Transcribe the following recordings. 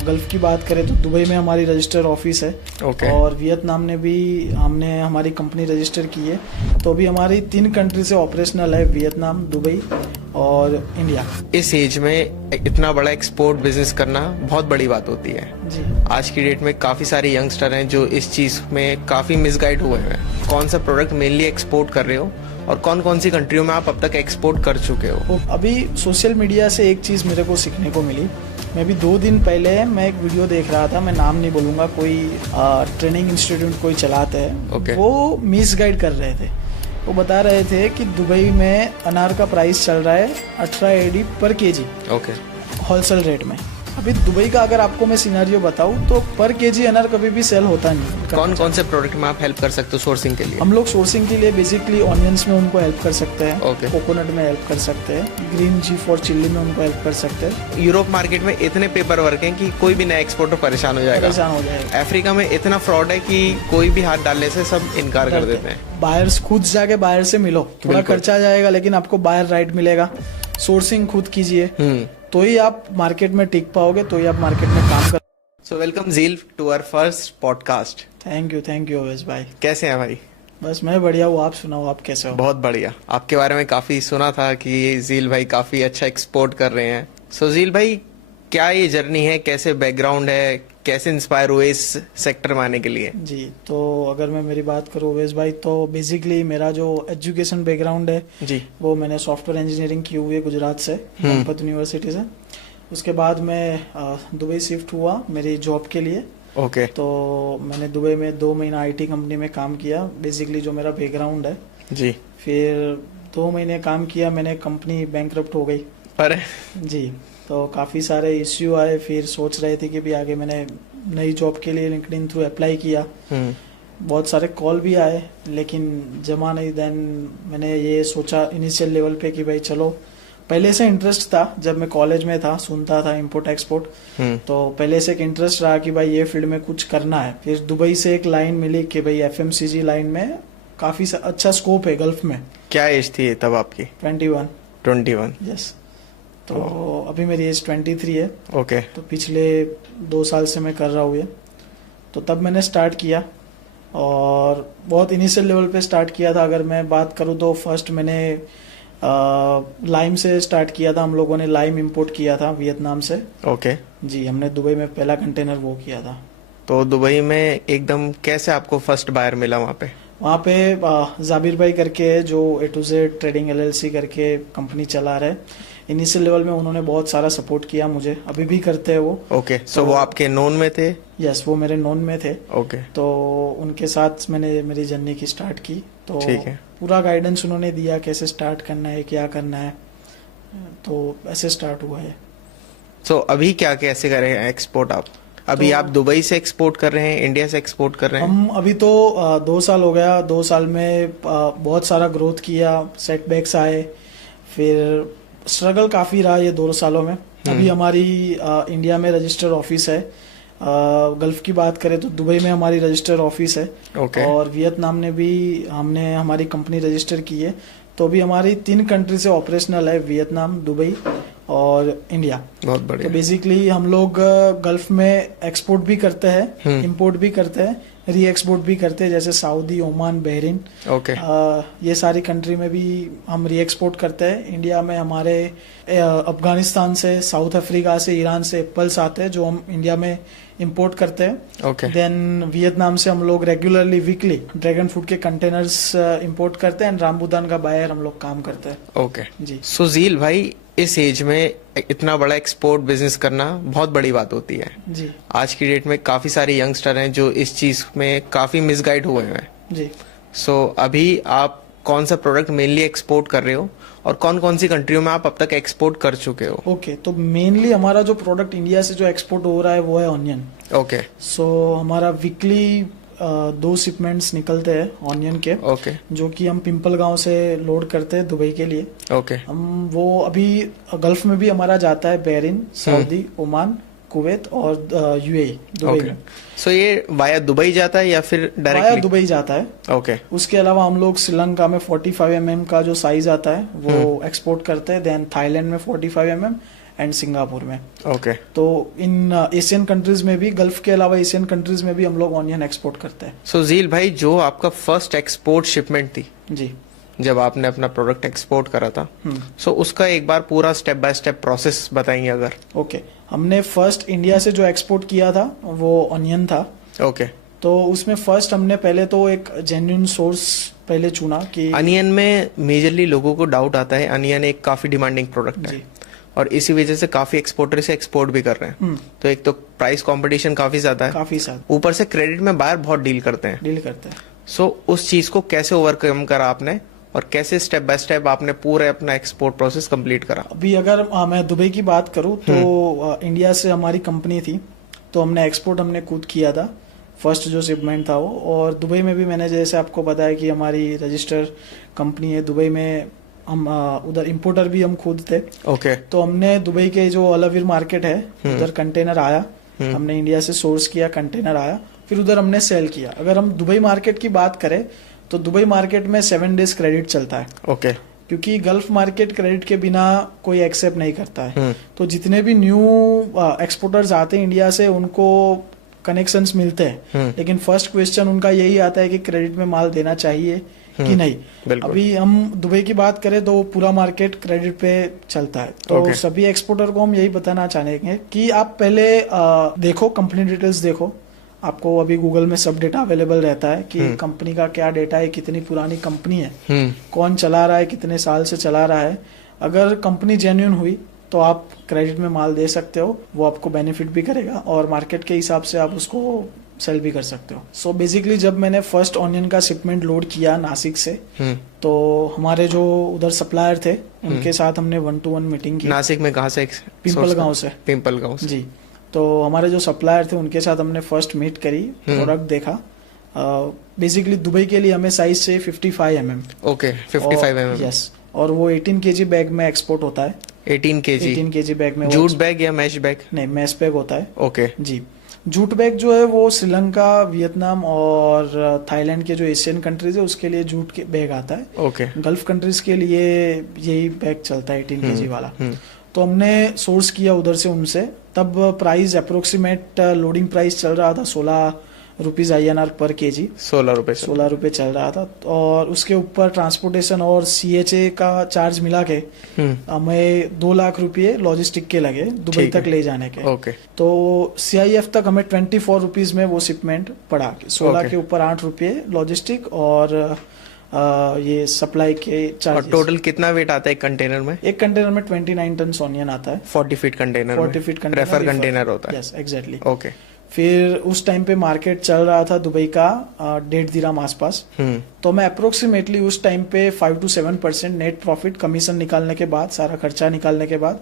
Gulf की बात करें तो दुबई में हमारी रजिस्टर ऑफिस है। और वियतनाम ने भी हमने हमारी कंपनी रजिस्टर की है। तो अभी हमारी 3 कंट्री से ऑपरेशनल है, वियतनाम, दुबई और इंडिया। इस एज में इतना बड़ा एक्सपोर्ट बिजनेस करना बहुत बड़ी बात होती है जी। आज की डेट में काफी सारे यंगस्टर हैं जो इस चीज में काफी मिसगाइड हुए हैं। कौन सा प्रोडक्ट मेनली एक्सपोर्ट कर रहे हो और कौन कौन सी कंट्रियों में आप अब तक एक्सपोर्ट कर चुके हो? अभी सोशल मीडिया से एक चीज़ मेरे को सीखने को मिली। मैं भी 2 दिन पहले मैं एक वीडियो देख रहा था, मैं नाम नहीं बोलूँगा, कोई ट्रेनिंग इंस्टीट्यूट कोई चलाते हैं। वो मिसगाइड कर रहे थे। वो बता रहे थे कि दुबई में अनार का प्राइस चल रहा है 18 AD पर केजी होलसेल रेट में। अभी दुबई का अगर आपको मैं सिनेरियो बताऊं तो पर केजी अनार कभी भी सेल होता नहीं। कौन कौन से प्रोडक्ट में आप हेल्प कर सकते हो सोर्सिंग के लिए? हम लोग सोर्सिंग के लिए बेसिकली ऑनियंस में उनको हेल्प कर सकते हैं, कोकोनट में हेल्प कर सकते हैं, ग्रीन G4 चिल्ली में उनको हेल्प कर सकते हैं। यूरोप मार्केट में इतने पेपर वर्क है कि कोई भी नया एक्सपोर्टर परेशान हो जाएगा। अफ्रीका में इतना फ्रॉड है कि कोई भी हाथ डालने से सब इनकार कर देते हैं। बायर्स खुद जाके बायर से मिलो, थोड़ा खर्चा जाएगा लेकिन आपको बायर राइट मिलेगा। सोर्सिंग खुद कीजिए तो ही आप मार्केट में टिक पाओगे, तो ही आप मार्केट में काम कर। So welcome Zeel to our first podcast. Thank you Awais भाई। कैसे हैं भाई? बस मैं बढ़िया हूँ, आप सुनाओ, आप कैसे हो? बहुत बढ़िया। आपके बारे में काफी सुना था कि ज़ील भाई काफी अच्छा एक्सपोर्ट कर रहे हैं। सो ज़ील भाई, क्या ये जर्नी है, कैसे बैकग्राउंड है, कैसे इंस्पायर हुए इस सेक्टर में आने के लिए? जी, तो अगर मैं मेरी बात करूँ अवैस भाई, तो बेसिकली मेरा जो एजुकेशन बैकग्राउंड है जी, वो मैंने सॉफ्टवेयर इंजीनियरिंग की हुई है गुजरात से, गणपत यूनिवर्सिटी से। उसके बाद मैं दुबई शिफ्ट हुआ मेरी जॉब के लिए। तो मैंने दुबई में 2 महीना IT कंपनी में काम किया, बेसिकली जो मेरा बैकग्राउंड है जी। फिर 2 महीने काम किया, मैंने कंपनी बैंकरप्ट हो गई। अरे जी। तो काफ़ी सारे इश्यू आए, फिर सोच रहे थे कि भी आगे मैंने नई जॉब के लिए लिंक्डइन थ्रू अप्लाई किया। बहुत सारे कॉल भी आए लेकिन जमा नहीं। देन मैंने ये सोचा इनिशियल लेवल पे कि भाई चलो, पहले से इंटरेस्ट था, जब मैं कॉलेज में था सुनता था इंपोर्ट एक्सपोर्ट, तो पहले से एक इंटरेस्ट रहा कि भाई ये फील्ड में कुछ करना है। फिर दुबई से एक लाइन मिली कि भाई FMCG लाइन में काफ़ी अच्छा स्कोप है गल्फ में। क्या एज थी तब आपकी? 21। यस। तो अभी मेरी एज 23 है। तो पिछले 2 साल से मैं कर रहा हूँ ये। तो तब मैंने स्टार्ट किया और बहुत इनिशियल लेवल पे स्टार्ट किया था। अगर मैं बात करूँ तो फर्स्ट मैंने लाइम से स्टार्ट किया था। हम लोगों ने लाइम इंपोर्ट किया था वियतनाम से। जी, हमने दुबई में पहला कंटेनर वो किया था। तो दुबई में एकदम कैसे आपको फर्स्ट बायर मिला वहाँ पे? वहाँ पे जाबिर भाई करके जो A to Z trading LLC करके कंपनी चला रहे, इनिशियल लेवल में उन्होंने बहुत सारा सपोर्ट किया मुझे, अभी भी करते हैं वो। सो वो आपके नोन में थे? यस, वो मेरे नोन में थे। तो उनके साथ मैंने मेरी जर्नी की स्टार्ट की। तो पूरा गाइडेंस उन्होंने दिया, कैसे स्टार्ट करना है, क्या करना है, तो ऐसे स्टार्ट हुआ है। सो अभी क्या कैसे कर रहे हैं एक्सपोर्ट आप? अभी तो आप दुबई से एक्सपोर्ट कर रहे हैं, इंडिया से एक्सपोर्ट कर रहे हैं? हम अभी तो 2 साल हो गया। 2 साल में बहुत सारा ग्रोथ किया, सेटबैक्स आए, फिर स्ट्रगल काफ़ी रहा ये 2 सालों में। अभी हमारी इंडिया में रजिस्टर ऑफिस है। गल्फ की बात करें तो दुबई में हमारी रजिस्टर ऑफिस है। और वियतनाम ने भी हमने हमारी कंपनी रजिस्टर की है। तो अभी हमारी 3 कंट्री से ऑपरेशनल है, वियतनाम, दुबई और इंडिया। बहुत बढ़िया। तो बेसिकली हम लोग गल्फ में एक्सपोर्ट भी करते हैं, इंपोर्ट भी करते हैं, री एक्सपोर्ट भी करते हैं, जैसे सऊदी, ओमान, बहरीन। ये सारी कंट्री में भी हम री एक्सपोर्ट करते हैं। इंडिया में हमारे अफगानिस्तान से, साउथ अफ्रीका से, ईरान से एप्पल्स आते हैं जो हम इंडिया में इंपोर्ट करते हैं। देन वियतनाम से हम लोग रेगुलरली वीकली ड्रैगन फ्रूट के कंटेनर्स इंपोर्ट करते हैं। रामबुदान का बायर हम लोग काम करते हैं। जी। सो ज़ील भाई, इस एज में इतना बड़ा एक्सपोर्ट बिजनेस करना बहुत बड़ी बात होती है जी। आज की डेट में काफी सारे यंगस्टर हैं जो इस चीज में काफी मिसगाइड हुए हैं जी। सो अभी आप कौन सा प्रोडक्ट मेनली एक्सपोर्ट कर रहे हो और कौन कौन सी कंट्रियों में आप अब तक एक्सपोर्ट कर चुके हो? तो मेनली हमारा जो प्रोडक्ट इंडिया से जो एक्सपोर्ट हो रहा है वो है ऑनियन। सो हमारा वीकली 2 शिपमेंट्स निकलते हैं ऑनियन के। जो कि हम पिंपल गांव से लोड करते हैं दुबई के लिए। हम वो अभी गल्फ में भी हमारा जाता है, बहरीन, सऊदी, ओमान, कुवैत और UAE दुबई में। सो ये वाया दुबई जाता है या फिर डायरेक्टली? वाया दुबई जाता है। उसके अलावा हम लोग श्रीलंका में 45 mm का जो साइज आता है वो एक्सपोर्ट करते हैं। देन थाईलैंड में 45 mm एंड सिंगापुर में। ओके। तो इन एशियन कंट्रीज में भी, गल्फ के अलावा एशियन कंट्रीज में भी हम लोग ऑनियन एक्सपोर्ट करते हैं। सो झील भाई, जो आपका फर्स्ट एक्सपोर्ट शिपमेंट थी जी, जब आपने अपना प्रोडक्ट एक्सपोर्ट करा था, सो उसका एक बार पूरा स्टेप बाय स्टेप प्रोसेस बताएंगे अगर। ओके। हमने फर्स्ट इंडिया से जो एक्सपोर्ट किया था वो ऑनियन था। ओके। तो उसमें फर्स्ट हमने पहले तो एक जेन्युइन सोर्स पहले चुना कि अनियन में मेजरली लोगों को डाउट आता है, अनियन एक काफी डिमांडिंग प्रोडक्ट है और इसी वजह से काफी एक्सपोर्टर से एक्सपोर्ट भी कर रहे हैं। तो एक तो प्राइस कंपटीशन काफी ज्यादा है, काफी ज्यादा, ऊपर से क्रेडिट में बायर बहुत डील करते हैं। सो उस चीज को कैसे ओवरकम करा आपने और कैसे स्टेप बाय स्टेप आपने पूरा अपना एक्सपोर्ट प्रोसेस कंप्लीट करा? अभी अगर मैं दुबई की बात करूं तो इंडिया से हमारी कंपनी थी, तो हमने एक्सपोर्ट हमने खुद किया था फर्स्ट जो शिपमेंट था वो। और दुबई में भी मैंने, जैसे आपको पता है कि हमारी रजिस्टर कंपनी है दुबई में, हम उधर इंपोर्टर भी हम खुद थे। ओके। तो हमने दुबई के जो अलाविर मार्केट है उधर कंटेनर आया, हमने इंडिया से सोर्स किया, कंटेनर आया, फिर उधर हमने सेल किया। अगर हम दुबई मार्केट की बात करें तो दुबई मार्केट में 7 डेज क्रेडिट चलता है। ओके। क्योंकि गल्फ मार्केट क्रेडिट के बिना कोई एक्सेप्ट नहीं करता है। तो जितने भी न्यू एक्सपोर्टर्स आते हैं इंडिया से उनको कनेक्शंस मिलते हैं, लेकिन फर्स्ट क्वेश्चन उनका यही आता है कि क्रेडिट में माल देना चाहिए कि नहीं। अभी हम दुबई की बात करें तो पूरा मार्केट क्रेडिट पे चलता है। तो सभी एक्सपोर्टर को हम यही बताना चाहेंगे कि आप पहले देखो, कंपनी डिटेल्स देखो। आपको अभी गूगल में सब डेटा अवेलेबल रहता है कि कंपनी का क्या डेटा है, कितनी पुरानी कंपनी है, कौन चला रहा है, कितने साल से चला रहा है। अगर कंपनी जेन्युइन हुई तो आप क्रेडिट में माल दे सकते हो, वो आपको बेनिफिट भी करेगा और मार्केट के हिसाब से आप उसको सेल भी कर सकते हो। सो बेसिकली जब मैंने फर्स्ट ऑनियन का शिपमेंट लोड किया नासिक से, तो हमारे जो उधर सप्लायर थे उनके साथ हमने 1-to-1 मीटिंग की। नासिक में कहाँ से? पिंपलगांव से। पिंपलगांव से जी। तो हमारे जो सप्लायर थे उनके साथ हमने फर्स्ट मीट करी, प्रोडक्ट देखा। बेसिकली दुबई के लिए हमें साइज से 55 mm। Okay, 55 mm। यस। और वो 18 kg बैग में एक्सपोर्ट होता है। 18 kg बैग में। जूट बैग या मैश बैग? नहीं, मैश बैग होता है। ओके जी। जूट बैग जो है वो श्रीलंका, वियतनाम और थाईलैंड के जो एशियन कंट्रीज है उसके लिए जूट के बैग आता है। ओके। गल्फ कंट्रीज के लिए यही बैग चलता है 18 kg वाला। तो हमने सोर्स किया उधर से उनसे। तब प्राइस अप्रोक्सीमेट लोडिंग प्राइस चल रहा था 16 रुपीज INR पर केजी। 16 रुपए चल रहा था। और उसके ऊपर ट्रांसपोर्टेशन और CHA का चार्ज मिला के हमें 2 लाख रुपये लॉजिस्टिक के लगे दुबई तक ले जाने के। ओके। तो CIF तक हमें 24 रुपीज में वो शिपमेंट पड़ा। 16 के ऊपर 8 रुपये लॉजिस्टिक और ये सप्लाई के चार्ज। टोटल कितना वेट आता है एक कंटेनर में? एक कंटेनर में 29 टन ऑनियन आता है। 40 feet container 40 feet container refer container होता है। Yes, exactly. ओके। फिर उस टाइम पे मार्केट चल रहा था दुबई का 1.5 दिरहम आसपास। तो मैं अप्रोक्सीमेटली उस टाइम पे 5 to 7% नेट प्रॉफिट, कमीशन निकालने के बाद, सारा खर्चा निकालने के बाद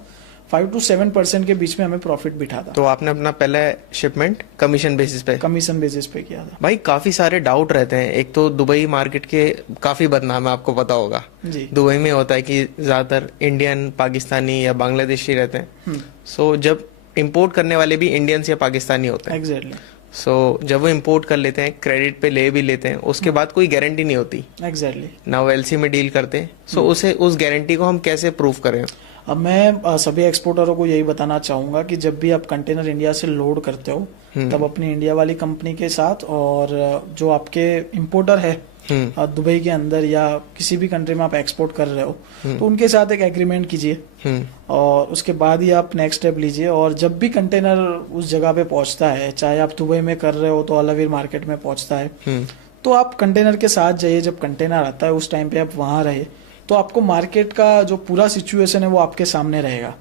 5 to 7% के बीच में हमें प्रॉफिट बिठा था। तो आपने अपना पहला शिपमेंट कमीशन बेसिस पे किया था। भाई काफी सारे डाउट रहते हैं। एक तो दुबई मार्केट के काफी बदनाम है, आपको पता होगा जी। दुबई में होता है कि ज्यादातर इंडियन, पाकिस्तानी या बांग्लादेशी रहते हैं। सो जब इंपोर्ट करने वाले भी इंडियंस या पाकिस्तानी होते हैं। एग्जैक्टली। सो जब वो इंपोर्ट कर लेते हैं, क्रेडिट पे ले भी लेते हैं, उसके बाद कोई गारंटी नहीं होती। एग्जैक्टली। ना वो LC में डील करते हैं। सो उसे, उस गारंटी को हम कैसे प्रूव करें? अब मैं सभी एक्सपोर्टरों को यही बताना चाहूंगा कि जब भी आप कंटेनर इंडिया से लोड करते हो तब अपनी इंडिया वाली कंपनी के साथ और जो आपके इंपोर्टर है दुबई के अंदर या किसी भी कंट्री में आप एक्सपोर्ट कर रहे हो तो उनके साथ एक एग्रीमेंट कीजिए और उसके बाद ही आप नेक्स्ट स्टेप लीजिए। और जब भी कंटेनर उस जगह पे पहुंचता है, चाहे आप दुबई में कर रहे हो तो अलाविर मार्केट में पहुंचता है, तो आप कंटेनर के साथ जाइए। जब कंटेनर आता है उस टाइम पे आप वहां रहे तो आपको मार्केट का जो पूरा सिचुएशन है वो आपके सामने रहेगा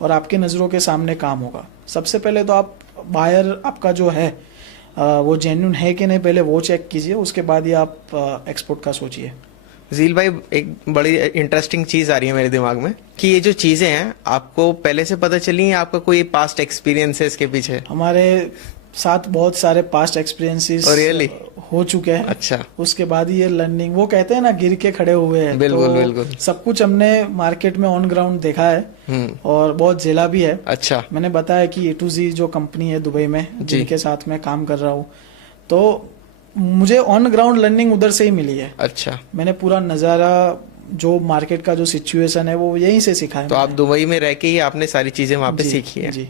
और आपके नज़रों के सामने काम होगा। सबसे पहले तो आप बायर आपका जो है वो जेन्युइन है कि नहीं, पहले वो चेक कीजिए, उसके बाद ही आप एक्सपोर्ट का सोचिए। झील भाई, एक बड़ी इंटरेस्टिंग चीज आ रही है मेरे दिमाग में कि ये जो चीजें हैं आपको पहले से पता चली है, आपका कोई पास्ट एक्सपीरियंस है इसके पीछे? हमारे साथ बहुत सारे पास्ट एक्सपीरियंसेस हो चुके हैं। अच्छा। उसके बाद ही ये लर्निंग, वो कहते हैं ना गिर के खड़े हुए हैं। बिल्कुल तो बिल्कुल। सब कुछ हमने मार्केट में ऑन ग्राउंड देखा है और बहुत झेला भी है। अच्छा। मैंने बताया कि A to Z जो कंपनी है दुबई में जिनके साथ मैं काम कर रहा हूँ, तो मुझे ऑन ग्राउंड लर्निंग उधर से ही मिली है। अच्छा। मैंने पूरा नज़ारा जो मार्केट का जो सिचुएशन है वो यहीं से सीखा है। तो आप दुबई में रह के ही आपने सारी चीजें वहां पे सीखी है? जी।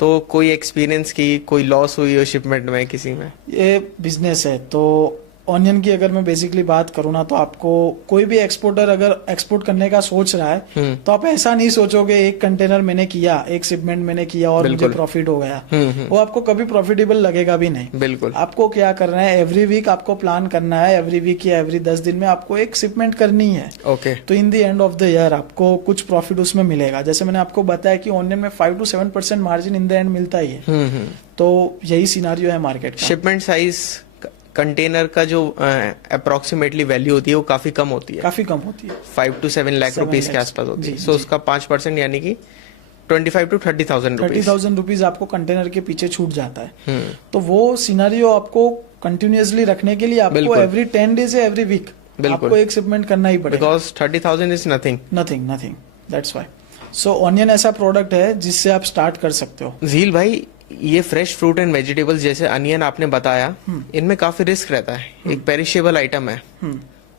तो कोई एक्सपीरियंस की कोई लॉस हुई हो शिपमेंट में किसी में? ये बिजनेस है, तो ऑनियन की अगर मैं बेसिकली बात करूँ ना, तो आपको कोई भी एक्सपोर्टर अगर एक्सपोर्ट करने का सोच रहा है तो आप ऐसा नहीं सोचोगे एक कंटेनर मैंने किया, एक शिपमेंट मैंने किया और मुझे प्रॉफिट हो गया। वो आपको कभी प्रॉफिटेबल लगेगा भी नहीं। बिल्कुल। आपको क्या करना है, एवरी वीक आपको प्लान करना है, एवरी वीक या एवरी 10 दिन में आपको एक शिपमेंट करनी है। ओके। तो in the end of the year आपको कुछ प्रॉफिट उसमें मिलेगा। जैसे मैंने आपको बताया कि ऑनियन में 5 to 7% margin in the end मिलता ही है। तो यही सिनारियो है मार्केट का। शिपमेंट साइज कंटेनर का जो अप्रोक्सीमेटली वैल्यू होती है वो काफी कम होती है। काफी कम होती है, 5 to 7 लाख रुपीज के आसपास होती है। सो उसका 5% यानी कि 25 to 30,000 रुपीज। 30,000 रुपीज आपको कंटेनर के पीछे छूट जाता है। तो वो सिनारियो आपको कंटिन्यूअसली रखने के लिए आपको एवरी 10 डेज या एवरी वीक आपको एक शिपमेंट करना ही पड़ेगा। Because 30,000 is nothing. Nothing, that's why. So onion ऐसा प्रोडक्ट है जिससे आप स्टार्ट कर सकते हो। झील भाई, ये फ्रेश फ्रूट एंड वेजिटेबल्स जैसे अनियन आपने बताया, इनमें काफी रिस्क रहता है। एक पेरिशेबल आइटम है,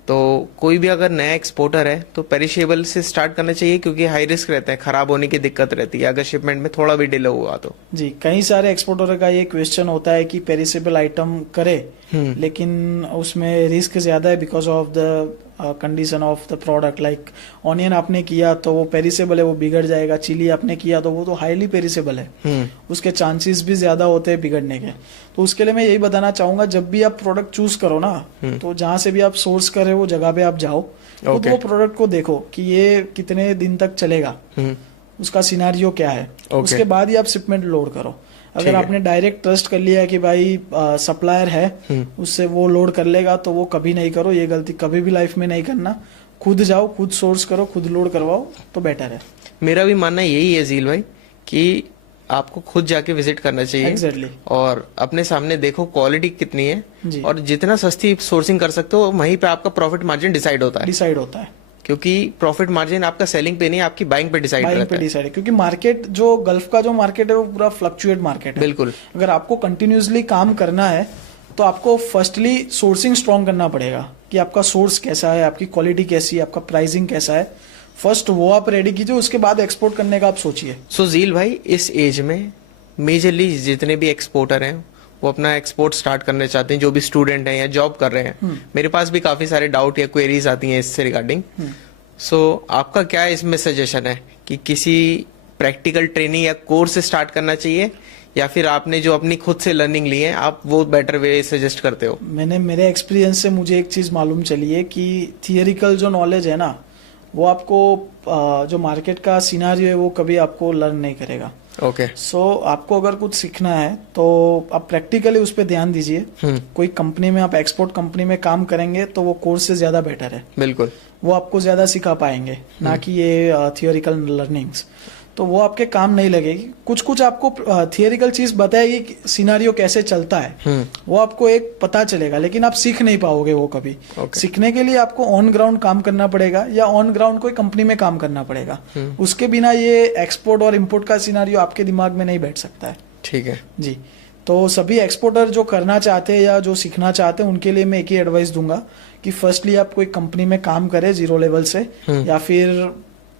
तो कोई भी अगर नया एक्सपोर्टर है तो पेरिशेबल से स्टार्ट करना चाहिए, क्योंकि हाई रिस्क रहता है, खराब होने की दिक्कत रहती है अगर शिपमेंट में थोड़ा भी डिले हुआ तो। जी, कई सारे एक्सपोर्टर का ये क्वेश्चन होता है कि पेरिशेबल आइटम करे, लेकिन उसमें रिस्क ज्यादा है because of the condition of the product. Like onion आपने किया तो वो पेरिसेबल है, वो बिगड़ जाएगा। चिली आपने किया तो वो तो हाईली पेरिसेबल है, उसके चांसेस भी ज्यादा होते हैं बिगड़ने के। तो उसके लिए मैं यही बताना चाहूंगा, जब भी आप प्रोडक्ट चूज करो ना, तो जहां से भी आप सोर्स कर रहे हो वो जगह पे आप जाओ, तो वो प्रोडक्ट को देखो कि ये कितने दिन तक चलेगा, उसका सिनारियो क्या है। उसके बाद ही आप शिपमेंट लोड करो। अगर आपने डायरेक्ट ट्रस्ट कर लिया कि भाई सप्लायर है उससे वो लोड कर लेगा, तो वो कभी नहीं करो। ये गलती कभी भी लाइफ में नहीं करना। खुद जाओ, खुद सोर्स करो, खुद लोड करवाओ, तो बेटर है। मेरा भी मानना यही है झील भाई कि आपको खुद जाके विजिट करना चाहिए। Exactly. और अपने सामने देखो क्वालिटी कितनी है, और जितना सस्ती सोर्सिंग कर सकते हो वहीं पे आपका प्रॉफिट मार्जिन डिसाइड होता है। क्योंकि प्रॉफिट मार्जिन आपका सेलिंग पे नहीं, आपकी बाइंग पे डिसाइड रहता है। क्योंकि मार्केट जो गल्फ का जो मार्केट है वो पूरा फ्लक्चुएट मार्केट है। बिल्कुल। अगर आपको कंटिन्यूसली काम करना है तो आपको फर्स्टली सोर्सिंग स्ट्रॉन्ग करना पड़ेगा कि आपका सोर्स कैसा है, आपकी क्वालिटी कैसी है, आपका प्राइसिंग कैसा है। फर्स्ट वो आप रेडी कीजिए, उसके बाद एक्सपोर्ट करने का आप सोचिए। सो झील भाई, इस एज में मेजरली जितने भी एक्सपोर्टर हैं वो अपना एक्सपोर्ट स्टार्ट करना चाहते हैं, जो भी स्टूडेंट हैं या जॉब कर रहे हैं। मेरे पास भी काफी सारे डाउट या क्वेरीज आती हैं इससे रिगार्डिंग। सो आपका क्या इसमें सजेशन है कि किसी प्रैक्टिकल ट्रेनिंग या कोर्स से स्टार्ट करना चाहिए, या फिर आपने जो अपनी खुद से लर्निंग ली है आप वो बेटर वे सजेस्ट करते हो? मेरे एक्सपीरियंस से मुझे एक चीज मालूम चली है कि थियरिकल जो नॉलेज है ना, वो आपको जो मार्केट का सिनारियो है वो कभी आपको लर्न नहीं करेगा। ओके। सो आपको अगर कुछ सीखना है तो आप प्रैक्टिकली उस पर ध्यान दीजिए। कोई कंपनी में आप एक्सपोर्ट कंपनी में काम करेंगे तो वो कोर्स से ज्यादा बेटर है। बिल्कुल। वो आपको ज्यादा सिखा पाएंगे, ना कि ये थियोरिकल लर्निंग्स। तो वो आपके काम नहीं लगेगी। कुछ आपको थियोरिकल चीज बताएगी कि सिनारियो कैसे चलता है, वो आपको एक पता चलेगा, लेकिन आप सीख नहीं पाओगे वो कभी। सीखने के लिए आपको ऑन ग्राउंड काम करना पड़ेगा, या ऑन ग्राउंड कोई कंपनी में काम करना पड़ेगा। उसके बिना ये एक्सपोर्ट और इम्पोर्ट का सिनारियो आपके दिमाग में नहीं बैठ सकता है। ठीक है जी। तो सभी एक्सपोर्टर जो करना चाहते हैं या जो सीखना चाहते हैं उनके लिए मैं एक ही एडवाइस दूंगा कि फर्स्टली आप कोई कंपनी में काम करें जीरो लेवल से, या फिर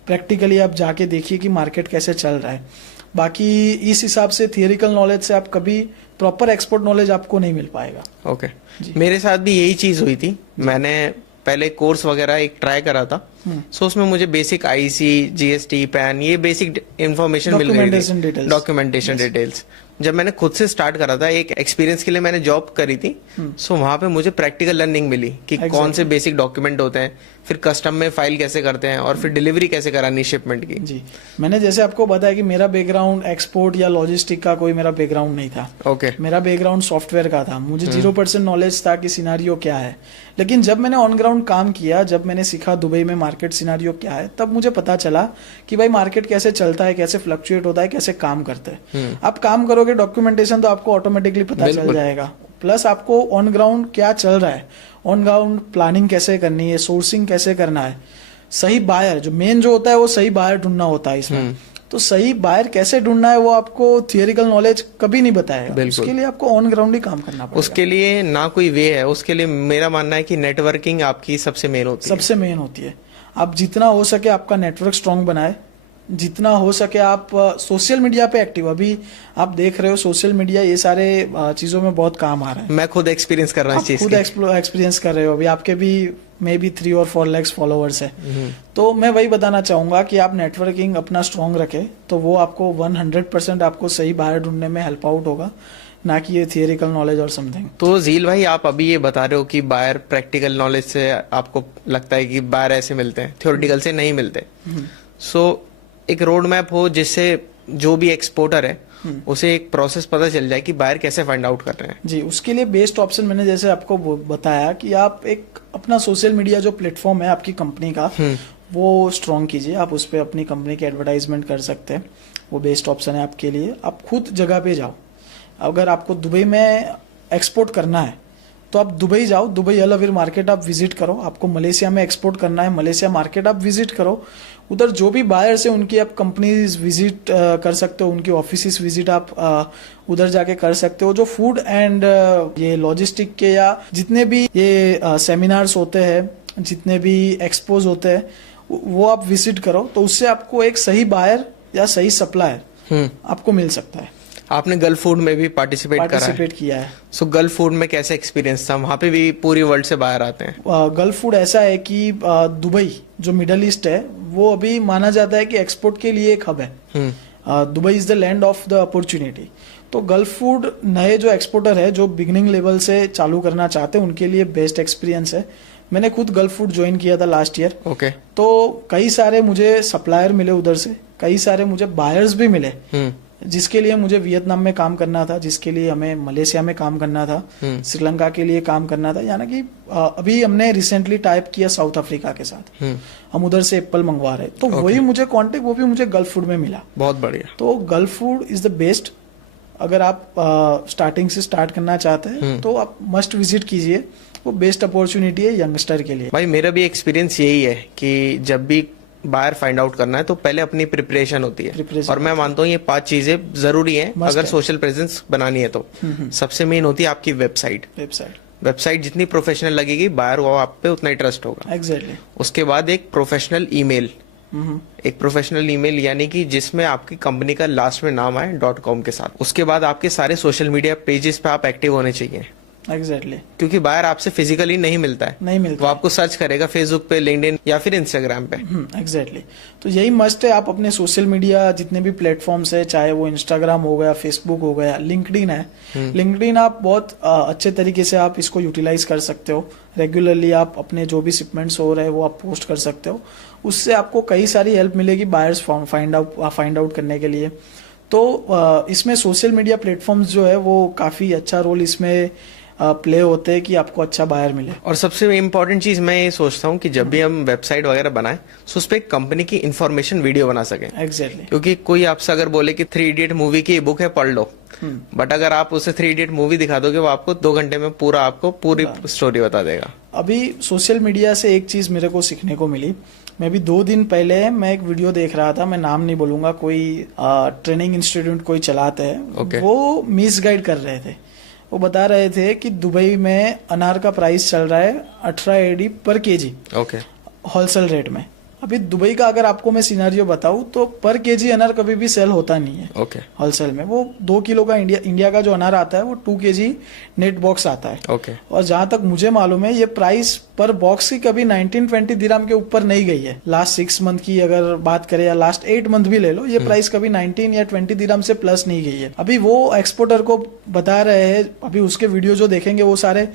प्रैक्टिकली आप जाके देखिए कि मार्केट कैसे चल रहा है। बाकी इस हिसाब से थियरिकल नॉलेज से आप कभी प्रॉपर एक्सपोर्ट नॉलेज आपको नहीं मिल पाएगा। ओके। मेरे साथ भी यही चीज हुई थी। मैंने पहले कोर्स वगैरह एक ट्राई करा था। सो उसमें मुझे बेसिक आईसी, जीएसटी, पैन, ये बेसिक इन्फॉर्मेशन मिल रही थी, डॉक्यूमेंटेशन डिटेल्स। जब मैंने खुद से स्टार्ट करा था, एक एक्सपीरियंस के लिए मैंने जॉब करी थी, सो वहां पे मुझे प्रैक्टिकल लर्निंग मिली कि कौन से बेसिक डॉक्यूमेंट होते हैं, फिर कस्टम में फाइल कैसे करते हैं, और फिर डिलीवरी कैसे करानी शिपमेंट की। जी, मैंने जैसे आपको बताया कि मेरा बैकग्राउंड एक्सपोर्ट या लॉजिस्टिक का कोई मेरा बैकग्राउंड नहीं था। ओके। मेरा बैकग्राउंड सॉफ्टवेयर का था। मुझे 0% नॉलेज था कि सिनारियो क्या है। लेकिन जब मैंने ऑन ग्राउंड काम किया, जब मैंने सीखा दुबई में मार्केट सिनारियो क्या है, तब मुझे पता चला कि भाई मार्केट कैसे चलता है, कैसे फ्लक्चुएट होता है, कैसे काम करते हैं। आप काम करोगे, डॉक्यूमेंटेशन तो आपको ऑटोमेटिकली पता चल जाएगा। प्लस आपको ऑन ग्राउंड क्या चल रहा है, ऑन ग्राउंड प्लानिंग कैसे करनी है, सोर्सिंग कैसे करना है, सही बायर जो मेन जो होता है वो सही बायर ढूंढना होता है इसमें। तो सही बायर कैसे ढूंढना है वो आपको थियरिकल नॉलेज कभी नहीं बताएगा। उसके लिए आपको ऑन ग्राउंड ही काम करना पड़ेगा। उसके लिए ना कोई वे है। उसके लिए मेरा मानना है कि नेटवर्किंग आपकी सबसे मेन होती है। सबसे मेन होती है। आप जितना हो सके आपका नेटवर्क स्ट्रांग बनाए, जितना हो सके आप सोशल मीडिया पे एक्टिव, अभी आप देख रहे हो सोशल मीडिया ये सारे चीजों में बहुत काम आ रहा है। मैं खुद एक्सपीरियंस कर रहा हूँ, खुद एक्सपीरियंस कर रहे हो, अभी आपके भी मे बी 3 और 4 lakhs फॉलोअर्स है। तो मैं वही बताना चाहूंगा कि आप नेटवर्किंग अपना स्ट्रांग रखें, तो वो आपको 100% आपको सही बायर ढूंढने में हेल्प आउट होगा, ना कि ये थियरिकल नॉलेज और समथिंग। तो झील भाई, आप अभी ये बता रहे हो कि बायर प्रैक्टिकल नॉलेज से आपको लगता है कि बायर ऐसे मिलते हैं, थ्योरेटिकल से नहीं मिलते। सो एक रोड मैप हो जिससे जो भी एक्सपोर्टर है उसे एक प्रोसेस पता चल जाए कि बायर कैसे फाइंड आउट कर रहे हैं। जी, उसके लिए बेस्ट ऑप्शन मैंने जैसे आपको बताया कि आप एक अपना सोशल मीडिया जो प्लेटफॉर्म है आपकी कंपनी का वो स्ट्रॉन्ग कीजिए। आप उस पर अपनी कंपनी की एडवर्टाइजमेंट कर सकते हैं, वो बेस्ट ऑप्शन है आपके लिए। आप खुद जगह पे जाओ, अगर आपको दुबई में एक्सपोर्ट करना है तो आप दुबई जाओ, दुबई अल अवीर मार्केट आप विजिट करो। आपको मलेशिया में एक्सपोर्ट करना है, मलेशिया मार्केट आप विजिट करो। उधर जो भी बायर्स है उनकी आप कंपनीज विजिट कर सकते हो, उनकी ऑफिसेस विजिट आप उधर जाके कर सकते हो। जो फूड एंड ये लॉजिस्टिक के या जितने भी ये सेमिनार्स होते हैं, जितने भी एक्सपोज होते हैं, वो आप विजिट करो, तो उससे आपको एक सही बायर या सही सप्लायर आपको मिल सकता है। आपने गल्फ फूड में भी पार्टिसिपेट किया है। सो गल्फ फूड में कैसे एक्सपीरियंस था? वहाँ पे भी पूरी वर्ल्ड से बाहर आते हैं। गल्फ फूड ऐसा है कि दुबई जो मिडल ईस्ट है वो अभी माना जाता है कि एक्सपोर्ट के लिए एक हब है। Dubai is the land of the opportunity. तो गल्फ फूड नए जो एक्सपोर्टर है जो बिगिनिंग लेवल से चालू करना चाहते हैं उनके लिए बेस्ट एक्सपीरियंस है। मैंने खुद गल्फ फूड ज्वाइन किया था लास्ट ईयर। ओके। तो कई सारे मुझे सप्लायर मिले उधर से, कई सारे मुझे बायर्स भी मिले, जिसके लिए मुझे वियतनाम में काम करना था, जिसके लिए हमें मलेशिया में काम करना था, श्रीलंका के लिए काम करना था। यानी कि अभी हमने रिसेंटली टाइप किया साउथ अफ्रीका के साथ, हम उधर से एप्पल मंगवा रहे। तो वही मुझे कॉन्टेक्ट, वो भी मुझे गल्फ फूड में मिला। बहुत बढ़िया। तो gulf food is the best. अगर आप स्टार्टिंग से स्टार्ट करना चाहते हैं तो आप मस्ट विजिट कीजिए, वो बेस्ट अपॉर्चुनिटी है यंगस्टर के लिए। भाई मेरा भी एक्सपीरियंस यही है कि जब भी बायर फाइंड आउट करना है तो पहले अपनी प्रिपरेशन होती है, और मैं मानता हूँ ये 5 चीजें जरूरी हैं अगर सोशल प्रेजेंस बनानी है तो। सबसे मेन होती है आपकी वेबसाइट जितनी प्रोफेशनल लगेगी बायर वो आप पे उतना ही ट्रस्ट होगा। एग्जैक्टली। उसके बाद एक प्रोफेशनल ईमेल यानी कि जिसमें आपकी कंपनी का लास्ट में नाम आए .com के साथ। उसके बाद आपके सारे सोशल मीडिया पेजेस पे आप एक्टिव होने चाहिए। एग्जैक्टली। क्योंकि बायर आपसे फिजिकली नहीं मिलता है, वो आपको सर्च करेगा फेसबुक पे, लिंक्डइन या फिर इंस्टाग्राम पे। एग्जैक्टली। तो यही मस्ट है, आप अपने सोशल मीडिया जितने भी प्लेटफॉर्म्स है, चाहे वो इंस्टाग्राम हो गया, फेसबुक हो गया, लिंक्डइन है। लिंक्डइन आप बहुत अच्छे तरीके से आप इसको यूटिलाइज कर सकते हो। रेगुलरली आप अपने जो भी शिपमेंट्स हो रहे हैं वो आप पोस्ट कर सकते हो, उससे आपको कई सारी हेल्प मिलेगी बायर्स फाइंड आउट करने के लिए। तो इसमें सोशल मीडिया प्लेटफॉर्म्स जो है वो काफी अच्छा रोल इसमें प्ले होते हैं कि आपको अच्छा बायर मिले। और सबसे इम्पोर्टेंट चीज मैं ये सोचता हूँ कि जब भी हम वेबसाइट वगैरह बनाएं तो उस पर कंपनी की इन्फॉर्मेशन वीडियो बना सकें। एग्जैक्टली। क्योंकि कोई आपसे अगर बोले कि 3 इडियट मूवी की बुक है पढ़ लो, बट अगर आप उसे 3 इडियट मूवी दिखा दोगे वो आपको 2 घंटे में आपको पूरी स्टोरी बता देगा। अभी सोशल मीडिया से एक चीज मेरे को सीखने को मिली। मैं भी 2 दिन पहले मैं एक वीडियो देख रहा था, मैं नाम नहीं बोलूंगा, कोई ट्रेनिंग इंस्टीट्यूट कोई चलाते हैं, वो मिसगाइड कर रहे थे। वो बता रहे थे कि दुबई में अनार का प्राइस चल रहा है 18 AD पर केजी, होलसेल रेट में। अभी दुबई का अगर आपको मैं सिनेरियो बताऊं तो पर केजी अनार कभी भी सेल होता नहीं है होलसेल में। वो 2 किलो का इंडिया का जो अनार आता है वो 2 kg नेट बॉक्स आता है। और जहां तक मुझे मालूम है ये प्राइस पर बॉक्स की कभी 19-20 दिरहम के ऊपर नहीं गई है। लास्ट 6 मंथ की अगर बात करें या लास्ट 8 मंथ भी ले लो, ये प्राइस कभी 19 या 20 दिरहम से प्लस नहीं गई है। अभी वो एक्सपोर्टर को बता रहे हैं, अभी उसके वीडियो जो देखेंगे वो सारे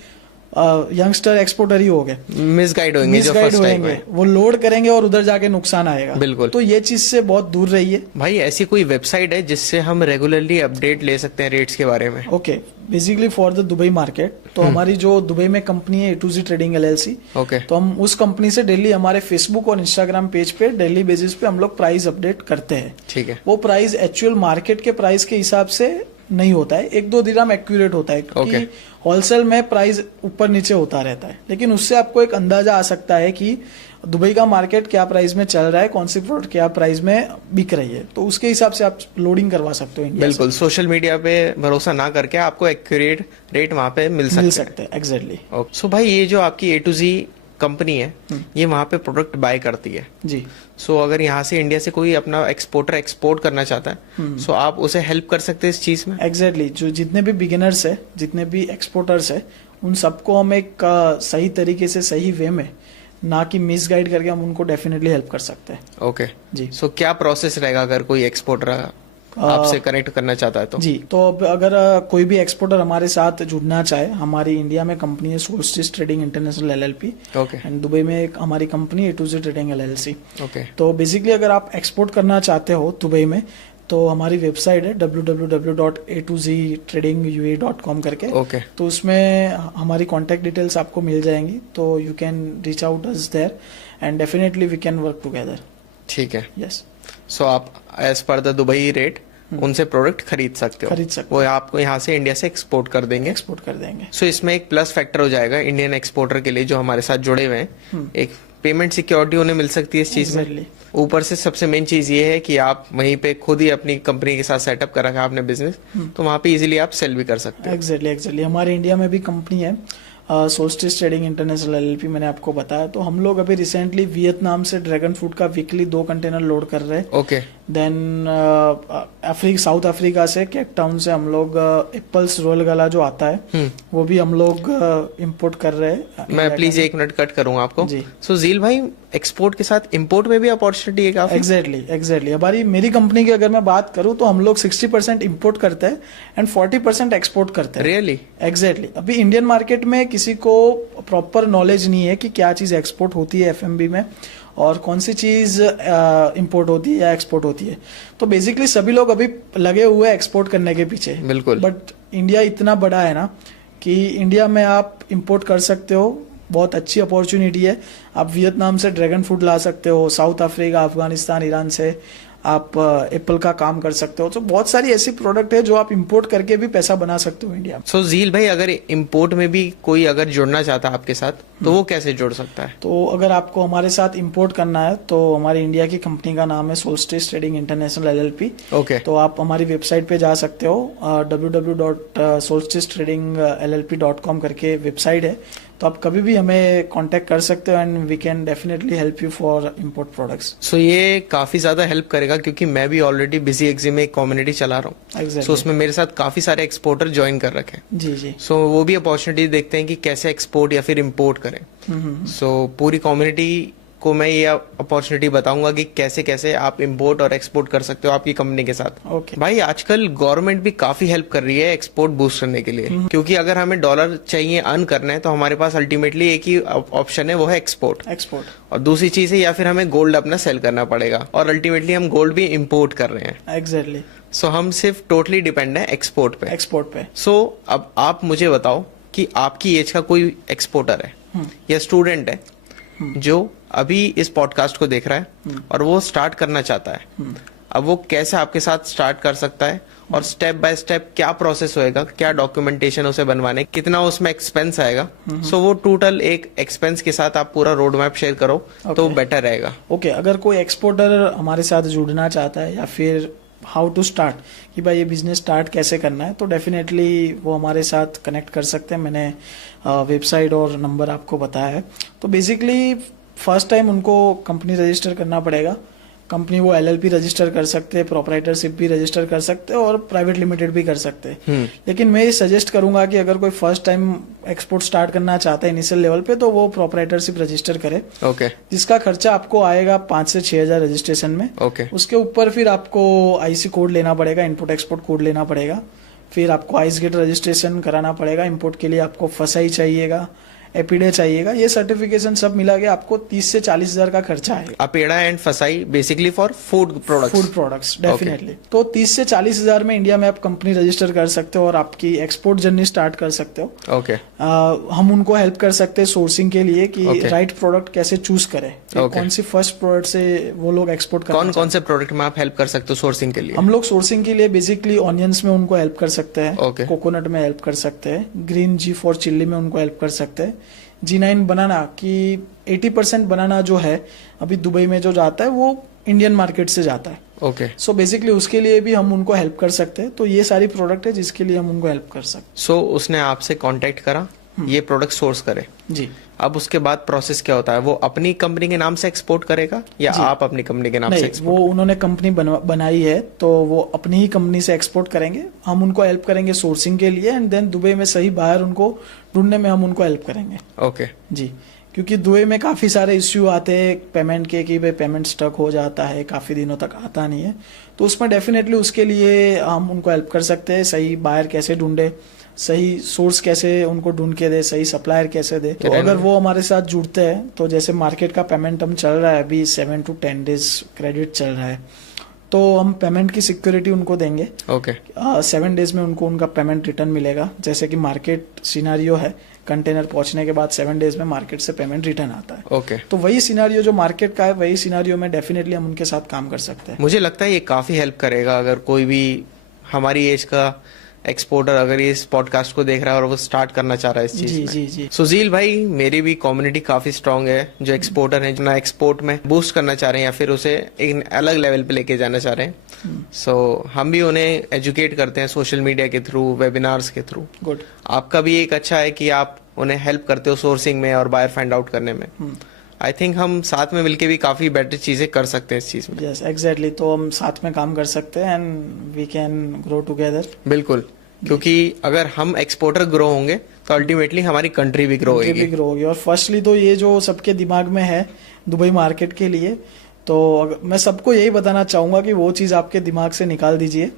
यंगस्टर एक्सपोर्टर ही हो गए, मिसगाइड होंगे, वो लोड करेंगे और उधर जाके नुकसान आएगा। बिल्कुल। तो ये चीज से बहुत दूर रहिए। भाई ऐसी कोई वेबसाइट है जिससे हम रेगुलरली अपडेट ले सकते हैं रेट्स के बारे में? Okay, basically for the Dubai market, तो हमारी जो दुबई में कंपनी है A2Z ट्रेडिंग LLC, तो हम उस कंपनी से डेली हमारे फेसबुक और इंस्टाग्राम पेज पे डेली बेसिस पे हम लोग प्राइस अपडेट करते हैं। ठीक है। वो प्राइस एक्चुअल मार्केट के प्राइस के हिसाब से नहीं होता है, 1-2 दिरहम एक्यूरेट होता है, क्योंकि होलसेल में प्राइस ऊपर नीचे होता रहता है। लेकिन उससे आपको एक अंदाजा आ सकता है कि दुबई का मार्केट क्या प्राइस में चल रहा है, कौन सी प्रोडक्ट क्या प्राइस में बिक रही है, तो उसके हिसाब से आप लोडिंग करवा सकते हो इंडिया। बिल्कुल, सोशल मीडिया पे भरोसा ना करके आपको एक्यूरेट रेट वहां पे मिल सकते हैं। एग्जैक्टली। सो भाई ये जो आपकी A to Z कंपनी है ये वहाँ पे प्रोडक्ट बाय करती है जी। सो अगर यहाँ से इंडिया से कोई अपना एक्सपोर्टर एक्सपोर्ट करना चाहता है सो आप उसे हेल्प कर सकते हैं इस चीज में? एग्जैक्टली जो जितने भी बिगिनर्स है, जितने भी एक्सपोर्टर्स है, उन सबको हम एक सही तरीके से, सही वे में, ना कि मिस गाइड करके, हम उनको डेफिनेटली हेल्प कर सकते हैं। ओके जी। सो क्या प्रोसेस रहेगा अगर कोई एक्सपोर्टर आपसे कनेक्ट करना चाहता है तो? जी, तो अब अगर कोई भी एक्सपोर्टर हमारे साथ जुड़ना चाहे, हमारी इंडिया में कंपनी है solstice trading international LLP, okay, and Dubai में एक हमारी कंपनी है A2Z ट्रेडिंग LLC। ओके, तो बेसिकली अगर आप एक्सपोर्ट करना चाहते हो दुबई में, तो हमारी वेबसाइट है www.a2ztradingua.com करके। ओके, तो उसमें हमारी कॉन्टैक्ट डिटेल्स आपको मिल जाएंगी, तो you can reach out us there and definitely we can work together. ठीक है। यस। सो आप as per the Dubai rate उनसे प्रोडक्ट खरीद सकते हो, वो आपको यहाँ से इंडिया से एक्सपोर्ट कर देंगे। सो इसमें एक प्लस फैक्टर हो जाएगा इंडियन एक्सपोर्टर के लिए जो हमारे साथ जुड़े हुए हैं, एक पेमेंट सिक्योरिटी उन्हें मिल सकती है इस चीज में। ऊपर से सबसे मेन चीज ये है कि आप वहीं पे खुद ही अपनी कंपनी के साथ सेटअप कर रखा है आपने बिजनेस, तो वहाँ पे इजीली आप सेल भी कर सकते हो। एग्जैक्टली हमारे इंडिया में भी कंपनी है सोल्स्टिस ट्रेडिंग इंटरनेशनल LLP, मैंने आपको बताया। तो हम लोग अभी रिसेंटली वियतनाम से ड्रैगन फ्रूट का वीकली 2 कंटेनर लोड कर रहे हैं। ओके। देन साउथ अफ्रीका से, केप टाउन से हम लोग एप्पल्स रोयल गला जो आता है वो भी हम लोग इंपोर्ट कर रहे हैं। मैं प्लीज 1 मिनट कट करूंगा आपको जी। सो झील भाई, एक्सपोर्ट के साथ इंपोर्ट में भी अपॉर्चुनिटी है काफी? एग्जैक्टली हमारी मेरी कंपनी की अगर मैं बात करूं तो हम लोग 60% इंपोर्ट करते हैं एंड 40% एक्सपोर्ट करते हैं। रियली? एग्जैक्टली। अभी इंडियन मार्केट में किसी को प्रॉपर नॉलेज नहीं है कि क्या चीज एक्सपोर्ट होती है FMB में और कौन सी चीज इंपोर्ट होती है या एक्सपोर्ट होती है। तो बेसिकली सभी लोग अभी लगे हुए हैं एक्सपोर्ट करने के पीछे। बिल्कुल। बट इंडिया इतना बड़ा है ना कि इंडिया में आप इंपोर्ट कर सकते हो, बहुत अच्छी अपॉर्चुनिटी है। आप वियतनाम से ड्रैगन फ्रूट ला सकते हो, साउथ अफ्रीका, अफगानिस्तान, ईरान से आप एप्पल का काम कर सकते हो। तो बहुत सारी ऐसी प्रोडक्ट है जो आप इंपोर्ट करके भी पैसा बना सकते हो इंडिया में। सो झील भाई, अगर इंपोर्ट में भी कोई अगर जुड़ना चाहता है आपके साथ तो वो कैसे जुड़ सकता है? तो अगर आपको हमारे साथ इंपोर्ट करना है तो हमारी इंडिया की कंपनी का नाम है solstice trading international LLP। Okay. तो आप हमारी वेबसाइट पे जा सकते हो, www.solstistradingllp.com करके वेबसाइट है। तो आप कभी भी हमें कांटेक्ट कर सकते हो and we can definitely help you for import products. So ये काफी ज्यादा हेल्प करेगा क्योंकि मैं भी ऑलरेडी बिजी एक्सी में एक कम्युनिटी चला रहा हूँ। सो उसमें मेरे साथ काफी सारे एक्सपोर्टर ज्वाइन कर रखे हैं। जी। सो वो भी अपॉर्चुनिटी देखते हैं कि कैसे एक्सपोर्ट या फिर इंपोर्ट करें। सो पूरी कम्युनिटी को मैं ये अपॉर्चुनिटी बताऊंगा कि कैसे कैसे आप इंपोर्ट और एक्सपोर्ट कर सकते हो आपकी कंपनी के साथ। भाई, आजकल गवर्नमेंट भी काफी हेल्प कर रही है एक्सपोर्ट बूस्ट करने के लिए, क्योंकि अगर हमें डॉलर चाहिए अर्न करना है तो हमारे पास अल्टीमेटली एक ही ऑप्शन है, वो है एक्सपोर्ट। और दूसरी चीज है या फिर हमें गोल्ड अपना सेल करना पड़ेगा, और अल्टीमेटली हम गोल्ड भी इम्पोर्ट कर रहे हैं। एग्जैक्टली। सो हम सिर्फ टोटली डिपेंड है एक्सपोर्ट पे। सो अब आप मुझे बताओ कि आपकी एज का कोई एक्सपोर्टर है या स्टूडेंट है जो अभी इस पॉडकास्ट को देख रहा है और वो स्टार्ट करना चाहता है, अब वो कैसे आपके साथ स्टार्ट कर सकता है और स्टेप बाय स्टेप क्या प्रोसेस होएगा, क्या डॉक्यूमेंटेशन उसे बनवाने, कितना उसमें एक्सपेंस आएगा। सो वो टोटल एक एक्सपेंस के साथ आप पूरा रोड मैप शेयर करो तो बेटर रहेगा। अगर कोई एक्सपोर्टर हमारे साथ जुड़ना चाहता है या फिर हाउ टू स्टार्ट, कि भाई ये बिजनेस स्टार्ट कैसे करना है, तो डेफिनेटली वो हमारे साथ कनेक्ट कर सकते हैं। मैंने वेबसाइट और नंबर आपको बताया है। तो बेसिकली फर्स्ट टाइम उनको कंपनी रजिस्टर करना पड़ेगा। कंपनी वो LLP रजिस्टर कर सकते हैं, प्रोपराइटरशिप भी रजिस्टर कर सकते हैं और प्राइवेट लिमिटेड भी कर सकते हैं। लेकिन मैं ये सजेस्ट करूंगा कि अगर कोई फर्स्ट टाइम एक्सपोर्ट स्टार्ट करना चाहता है इनिशियल लेवल पे, तो वो प्रोपराइटरशिप रजिस्टर करे। जिसका खर्चा आपको आएगा 5 से 6 हजार रजिस्ट्रेशन में। उसके ऊपर फिर आपको IC कोड लेना पड़ेगा, इनपुट एक्सपोर्ट कोड लेना पड़ेगा। फिर आपको आइस गेट रजिस्ट्रेशन कराना पड़ेगा। इंपोर्ट के लिए आपको फसाई चाहिएगा, एपीडे चाहिएगा। ये सर्टिफिकेशन सब मिला के आपको 30 से 40 हजार का खर्चा आएगा। अपेडा एंड फसाई basically for food products definitely. तो 30 से 40 हजार में इंडिया में आप कंपनी रजिस्टर कर सकते हो और आपकी एक्सपोर्ट जर्नी स्टार्ट कर सकते हो। हम उनको हेल्प कर सकते हैं सोर्सिंग के लिए कि राइट प्रोडक्ट कैसे चूज करें, कौन सी फर्स्ट प्रोडक्ट से वो लोग एक्सपोर्ट करें। कौन से प्रोडक्ट में आप हेल्प कर सकते हो सोर्सिंग के लिए? हम लोग सोर्सिंग के लिए बेसिकली ऑनियंस में उनको हेल्प कर सकते हैं, कोकोनट में हेल्प कर सकते हैं, ग्रीन G फॉर चिल्ली में उनको हेल्प कर सकते हैं, G9 बनाना की 80% बनाना जो है अभी दुबई में जो जाता है वो इंडियन मार्केट से जाता है। सो बेसिकली उसके लिए भी हम उनको हेल्प कर सकते हैं। तो ये सारी प्रोडक्ट है जिसके लिए हम उनको हेल्प कर सकते हैं। सो उसने आपसे कांटेक्ट करा ये प्रोडक्ट सोर्स करे जी, अब उसके बाद प्रोसेस क्या होता है? वो अपनी कंपनी के नाम से एक्सपोर्ट करेगा या आप अपनी कंपनी के नाम से एक्सपोर्ट? वो उन्होंने कंपनी बनाई है तो वो अपनी ही कंपनी से एक्सपोर्ट करेंगे, हम उनको हेल्प करेंगे सोर्सिंग के लिए, एंड देन दुबई में सही बाहर उनको ढूंढने में हम उनको हेल्प करेंगे। ओके जी, क्योंकि दुबई में काफी सारे इश्यू आते हैं पेमेंट के, कि भाई पेमेंट स्टक हो जाता है, काफी दिनों तक आता नहीं है, तो उसमें डेफिनेटली उसके लिए हम उनको हेल्प कर सकते हैं। सही बायर कैसे ढूंढे, सही सोर्स कैसे उनको ढूंढ के दे, सही सप्लायर कैसे दे। तो अगर वो हमारे साथ जुड़ते हैं तो जैसे मार्केट का पेमेंट हम चल रहा है अभी 7 to 10 डेज क्रेडिट चल रहा है, तो हम पेमेंट की सिक्योरिटी उनको देंगे। ओके 7 डेज में उनको उनका पेमेंट रिटर्न मिलेगा। जैसे कि मार्केट सिनारियो है, कंटेनर पहुंचने के बाद 7 डेज में मार्केट से पेमेंट रिटर्न आता है। ओके तो वही सिनारियो जो मार्केट का है, वही सिनारियो में डेफिनेटली हम उनके साथ काम कर सकते हैं। मुझे लगता है ये काफी हेल्प करेगा अगर कोई भी हमारी एज का एक्सपोर्टर अगर ये इस पॉडकास्ट को देख रहा है और वो स्टार्ट करना चाह रहा है इस चीज में। जी जी। सुजील भाई, मेरी भी कम्युनिटी काफी स्ट्रांग है जो एक्सपोर्टर है, जो ना एक्सपोर्ट में बूस्ट करना चाह रहे हैं या फिर उसे एक अलग लेवल पे लेके जाना चाह रहे हैं। सो हम भी उन्हें एजुकेट करते हैं सोशल मीडिया के थ्रू, वेबिनार्स के थ्रू। गुड। आपका भी एक अच्छा है कि आप उन्हें हेल्प करते हो सोर्सिंग में और बायर फाइंड आउट करने में। आई थिंक हम साथ में मिलके भी काफी बेटर चीजें कर सकते हैं इस चीज में। यस एग्जैक्टली, तो हम साथ में काम कर सकते हैं and we can grow together. बिल्कुल, क्योंकि अगर हम एक्सपोर्टर ग्रो होंगे तो अल्टीमेटली हमारी कंट्री भी ग्रो होगी। और फर्स्टली तो ये जो सबके दिमाग में है दुबई मार्केट के लिए, तो मैं सबको यही बताना चाहूंगा कि वो चीज आपके दिमाग से निकाल दीजिए।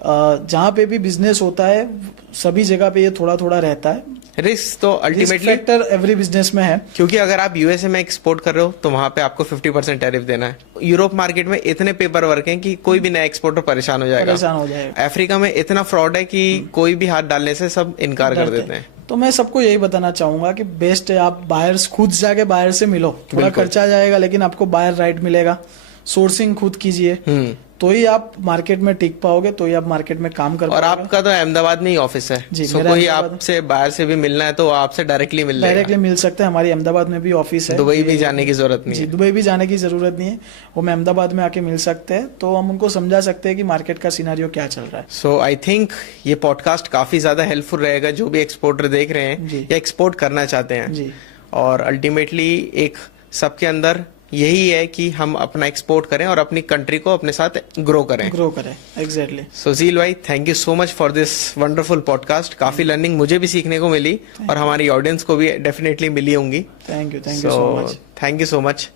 जहाँ पे भी बिजनेस होता है सभी जगह पे ये थोड़ा थोड़ा रहता है। रिस्क तो अल्टीमेटली फैक्टर एवरी बिजनेस में है, क्योंकि अगर आप यूएसए में एक्सपोर्ट कर रहे हो तो वहां पे आपको 50% टैरिफ देना है। यूरोप मार्केट में इतने पेपर वर्क है कि कोई भी नया एक्सपोर्टर परेशान हो जाएगा। अफ्रीका में इतना फ्रॉड है कि कोई भी हाथ डालने से सब इनकार कर देते हैं। तो मैं सबको यही बताना चाहूंगा कि बेस्ट है आप बायर्स खुद जाके बायर से मिलो, थोड़ा खर्चा जाएगा लेकिन आपको बायर राइट मिलेगा। सोर्सिंग खुद कीजिए तो ही आप मार्केट में टिक पाओगे, तो ही आप मार्केट में काम कर पाओगे। और आपका तो अहमदाबाद में ही ऑफिस है जी, सो कोई आपसे बाहर से भी मिलना है तो आपसे डायरेक्टली मिल सकते हैं। हमारी अहमदाबाद में भी ऑफिस है, दुबई भी जाने की जरूरत नहीं है। दुबई भी जाने की जरूरत नहीं है, वो मैं अहमदाबाद में आके मिल सकते हैं, तो हम उनको समझा सकते हैं कि मार्केट का सिनारियो क्या चल रहा है। सो आई थिंक ये पॉडकास्ट काफी ज्यादा हेल्पफुल रहेगा जो भी एक्सपोर्टर देख रहे हैं या एक्सपोर्ट करना चाहते हैं। और अल्टीमेटली एक सबके अंदर यही है कि हम अपना एक्सपोर्ट करें और अपनी कंट्री को अपने साथ ग्रो करें एग्जैक्टली। सुजील भाई, thank you so much for this wonderful podcast. काफी लर्निंग मुझे भी सीखने को मिली और हमारी ऑडियंस को भी डेफिनेटली मिली होंगी। Thank you so much. Thank you so much.